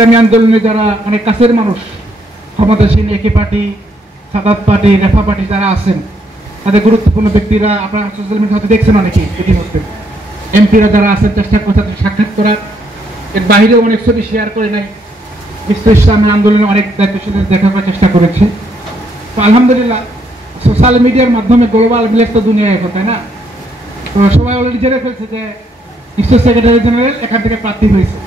ইসলামী আন্দোলনে যারা অনেক কাছের মানুষ, ক্ষমতাসীন একে পার্টি, সাদাত পার্টি, রেফা পার্টি যারা আছেন, তাদের গুরুত্বপূর্ণ ব্যক্তিরা আপনারা সোশ্যাল মিডিয়া হয়তো দেখছেন অনেকেই ইতিমধ্যে, এমপিরা যারা আছেন চেষ্টা করছে সাক্ষাৎ করার, এর বাহিরেও অনেক ছবি শেয়ার করে নাই, বিশ্ব ইসলামী আন্দোলনে অনেক দায়িত্বশীলদের দেখা করার চেষ্টা করেছে। তো আলহামদুলিল্লাহ সোশ্যাল মিডিয়ার মাধ্যমে গ্লোবাল ভিলেজ তো দুনিয়ায় এখন, তাই না? তো সবাই অলরেডি জেনে ফেলছে যে বিশ্ব সেক্রেটারি জেনারেল এখান থেকে প্রার্থী হয়েছে।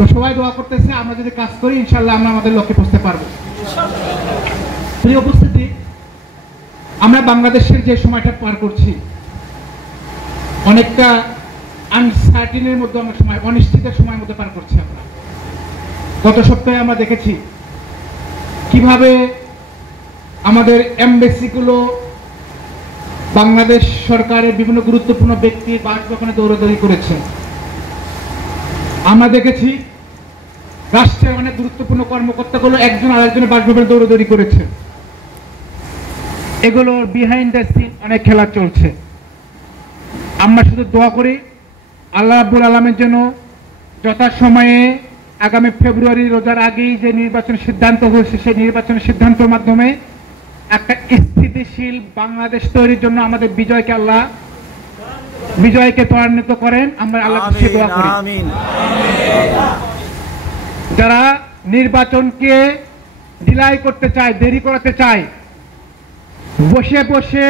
তো সবাই দোয়া করতেছে, আমরা যদি কাজ করি ইনশাল্লাহ আমরা আমাদের লক্ষ্যে পৌঁছতে পারবো। প্রিয় উপস্থিতি, আমরা বাংলাদেশের যে সময়টা পার করছি অনেকটা আনসার্টিনের মধ্যে, আমরা সময় অনিশ্চিতের সময়ের মধ্যে পার করছি। আমরা গত সপ্তাহে আমরা দেখেছি কিভাবে আমাদের এমবেসিগুলো বাংলাদেশ সরকারের বিভিন্ন গুরুত্বপূর্ণ ব্যক্তির বাসভবনে দৌড়াদৌড়ি করেছে। আমরা দেখেছি রাষ্ট্রের অনেক গুরুত্বপূর্ণ কর্মকর্তাগুলো একজন আরেকজনের বাসভবনে দৌড়াদৌড়ি করেছে। এগুলোর বিহাইন্ড দ্য সিন অনেক খেলা চলছে। আমরা শুধু দোয়া করি আল্লাহ রাব্বুল আলামিন যেন যথাসময়ে আগামী ফেব্রুয়ারি রোজার আগেই যে নির্বাচনের সিদ্ধান্ত হয়েছে সেই নির্বাচনের সিদ্ধান্তের মাধ্যমে একটা স্থিতিশীল বাংলাদেশ তৈরির জন্য আমাদের বিজয়কে ত্বরান্বিত করেন। আমরা আল্লাহর কাছে দোয়া করি। যারা নির্বাচনকে ডিলাই করতে চায়, দেরি করাতে চায়, বসে বসে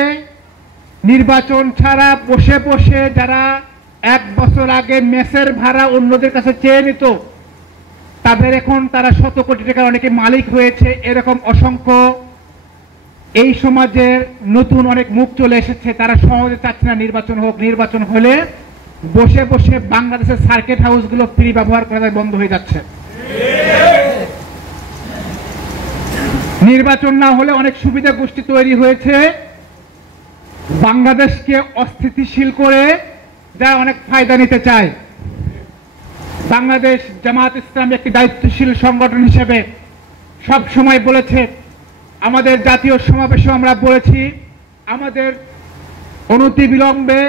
নির্বাচন ছাড়া বসে বসে যারা 1 বছর আগে মেসের ভাড়া অন্যদের কাছে চেয়ে নিত, তাদের এখন তারা শত কোটি টাকার অনেকে মালিক হয়েছে। এরকম অসংখ্য এই সমাজের নতুন অনেক মুখ চলে এসেছে। তারা সহজে চাচ্ছে না নির্বাচন হোক। নির্বাচন হলে বসে বসে বাংলাদেশের সার্কিট হাউসগুলো ফ্রি ব্যবহার করা বন্ধ হয়ে যাচ্ছে। নির্বাচন না হলে অনেক সুবিধা গোষ্ঠী তৈরি হয়েছে বাংলাদেশকে অস্থিতিশীল করে, যারা অনেক ফায়দা নিতে চায়। বাংলাদেশ জামাত ইসলামী একটি দায়িত্বশীল সংগঠন হিসেবে সব সময় বলেছে, আমাদের জাতীয় সমাবেশে আমরা বলেছি, আমাদের অনতিবিলম্বে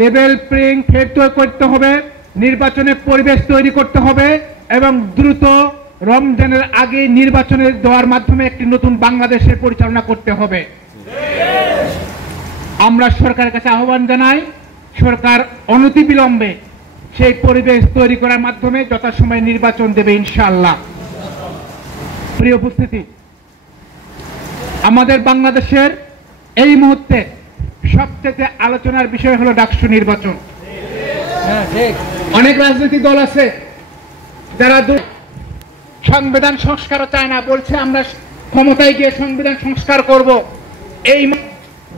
লেভেল প্লেইং ফিল্ড করতে হবে, নির্বাচনের পরিবেশ তৈরি করতে হবে এবং দ্রুত রমজানের আগে নির্বাচনের দেওয়ার মাধ্যমে একটি নতুন বাংলাদেশের পরিচালনা করতে হবে। আমরা সরকারের কাছে আহ্বান জানাই, সরকার অনতিবিলম্বে সেই পরিবেশ তৈরি করার মাধ্যমে যথাসময়ে নির্বাচন দেবে ইনশাআল্লাহ। প্রিয় উপস্থিতি, আমাদের বাংলাদেশের এই মুহূর্তে সবচেয়ে আলোচনার বিষয় হলো ডাকসু নির্বাচন। অনেক রাজনৈতিক দল আছে যারা সংবিধান সংস্কারও চায় না, বলছে আমরা ক্ষমতায় গিয়ে সংবিধান সংস্কার করব। এই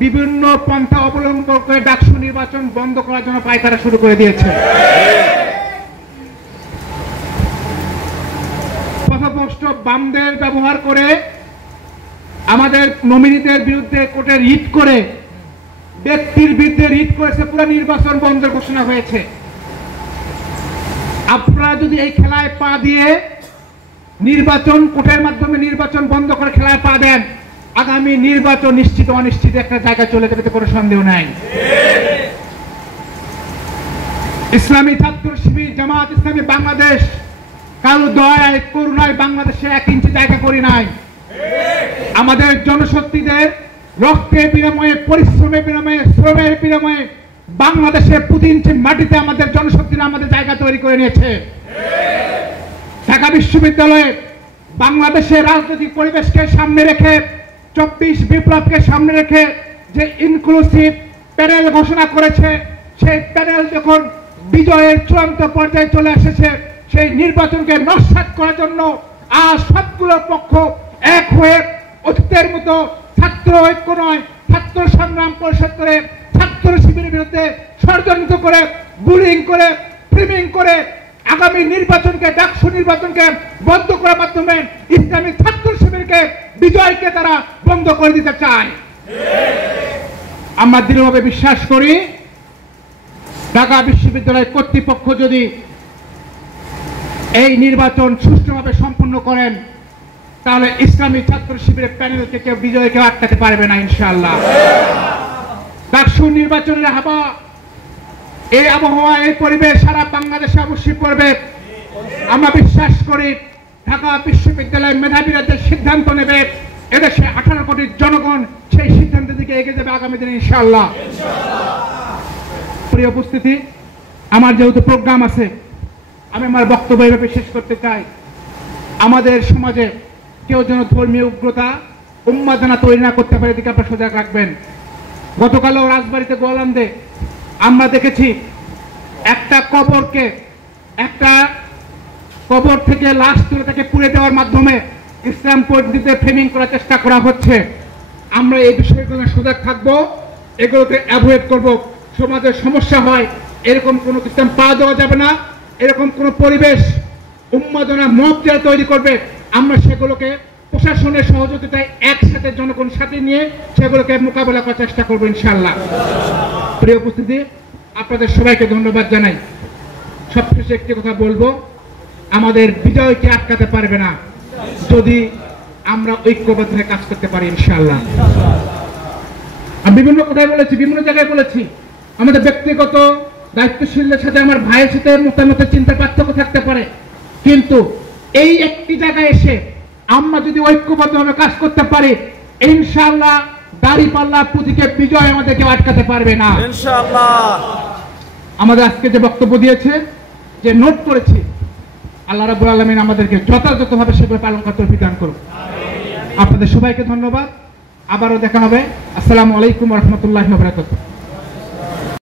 বিভিন্ন পন্থা অবলম্বন করে ডাকসু নির্বাচন বন্ধ করার জন্য পায়তারা শুরু করে দিয়েছে। পথভ্রষ্ট বামদের ব্যবহার করে আমাদের নমিনিদের বিরুদ্ধে কোর্টে রিট করে, ব্যক্তির বিরুদ্ধে রিট করেছে, পুরো নির্বাচন বন্ধের ঘোষণা হয়েছে। আপনারা যদি এই খেলায় পা দিয়ে নির্বাচন কোর্টের মাধ্যমে নির্বাচন বন্ধ করে খেলায় পা দেন, আগামী নির্বাচন নিশ্চিত অনিশ্চিত একটা জায়গায় চলে যাবে, কোনো সন্দেহ নাই। ইসলামী ছাত্র শিবির জামাত ইসলামী বাংলাদেশ কারো দয়ায় করুণায় বাংলাদেশে 1 ইঞ্চি জায়গা করি নাই। আমাদের জনশক্তিদের রক্তের বিনিময়ে, পরিশ্রমের বিনিময়ে, শ্রমের বিনিময়ে বাংলাদেশের প্রতি ইঞ্চি মাটিতে আমাদের জনশক্তিরা আমাদের জায়গা তৈরি করে নিয়েছে। ঢাকা বিশ্ববিদ্যালয়ে বাংলাদেশের রাজনৈতিক পরিবেশকে সামনে রেখে, 24 বিপ্লবকে সামনে রেখে যে ইনক্লুসিভ প্যানেল ঘোষণা করেছে, সেই প্যানেল যখন বিজয়ের চূড়ান্ত পর্যায়ে চলে এসেছে, সেই নির্বাচনকে নস্যাৎ করার জন্য আজ সবগুলো পক্ষ এক হয়ে অতীতের মতো ছাত্র ঐক্য নয়, ছাত্র সংগ্রাম পরিষদ করে ছাত্র শিবিরের বিরুদ্ধে ষড়যন্ত্র করে, বুলিং করে, ফ্রেমিং করে আগামী নির্বাচনকে, ডাকসু নির্বাচনকে বন্ধ করার মাধ্যমে ইসলামী ছাত্র শিবিরকে, বিজয়কে তারা বন্ধ করে দিতে চায়। আমরা দৃঢ়ভাবে বিশ্বাস করি ঢাকা বিশ্ববিদ্যালয় কর্তৃপক্ষ যদি এই নির্বাচন সুষ্ঠুভাবে সম্পন্ন করেন, তাহলে ইসলামী ছাত্র শিবিরের প্যানেলকে কেউ বিজয়কে আটকাতে পারবে না ইনশাআল্লাহ। ডাকসু নির্বাচনের হাওয়া, এই আবহাওয়া, এই পরিবেশ সারা বাংলাদেশে অবশ্যই পড়বে। আমরা বিশ্বাস করি ঢাকা বিশ্ববিদ্যালয়ের মেধাবীরা যে সিদ্ধান্ত নেবে, এদেশে 18 কোটি জনগণ সেই সিদ্ধান্তের দিকে এগিয়ে যাবে আগামী দিনে ইনশাআল্লাহ। প্রিয় উপস্থিতি, আমার যেহেতু প্রোগ্রাম আছে, আমি আমার বক্তব্য এভাবে শেষ করতে চাই। আমাদের সমাজে কেউ যেন ধর্মীয় উগ্রতা উন্মাদনা তৈরি না করতে পারে, এদিকে আপনারা সজাগ রাখবেন। গতকালও রাজবাড়িতে গোয়ালন্দে আমরা দেখেছি একটা কবর থেকে লাশ তুলে তাকে পুড়ে দেওয়ার মাধ্যমে ইসলাম পন্থীদের ফ্রেমিং করার চেষ্টা করা হচ্ছে। আমরা এই বিষয়গুলো সজাগ থাকবো, এগুলোকে অ্যাভয়েড করব। সমাজের সমস্যা হয় এরকম কোনো ইসলাম পা দেওয়া যাবে না। এরকম কোনো পরিবেশ উন্মাদনা মব যারা তৈরি করবে, আমরা সেগুলোকে প্রশাসনের সহযোগিতায় একসাথে জনগণ সাথে নিয়ে সেগুলোকে মোকাবেলা করার চেষ্টা করবো ইনশাআল্লাহ। প্রিয় উপস্থিতি, আপনাদের সবাইকে ধন্যবাদ জানাই। সবশেষে একটি কথা বলবো, আমাদের বিজয়কে আটকাতে পারবে না যদি আমরা ঐক্যবদ্ধ হয়ে কাজ করতে পারি ইনশাআল্লাহ। আমি বিভিন্ন কথায় বলেছি, বিভিন্ন জায়গায় বলেছি, আমাদের ব্যক্তিগত দায়িত্বশীলদের সাথে আমার ভাইয়ের সাথে মতামতের চিন্তার পার্থক্য থাকতে পারে, কিন্তু এই একটি জায়গায় এসে আমরা যদি ঐক্যবদ্ধভাবে কাজ করতে পারি ইনশাআল্লাহ দাঁড়িপাল্লা প্রতীকে বিজয় আমাদেরকে আটকাতে পারবে না ইনশাআল্লাহ। আমাদের আজকে যে বক্তব্য দিয়েছে, যে নোট করেছি, আল্লাহ রাব্বুল আলামিন আমাদেরকে যথাযথভাবে সেগুলো পালন করতে বিধান করুন। আপনাদের সবাইকে ধন্যবাদ। আবারও দেখা হবে। আসসালামু আলাইকুম ওয়া রাহমাতুল্লাহি ওয়া বারাকাতুহু।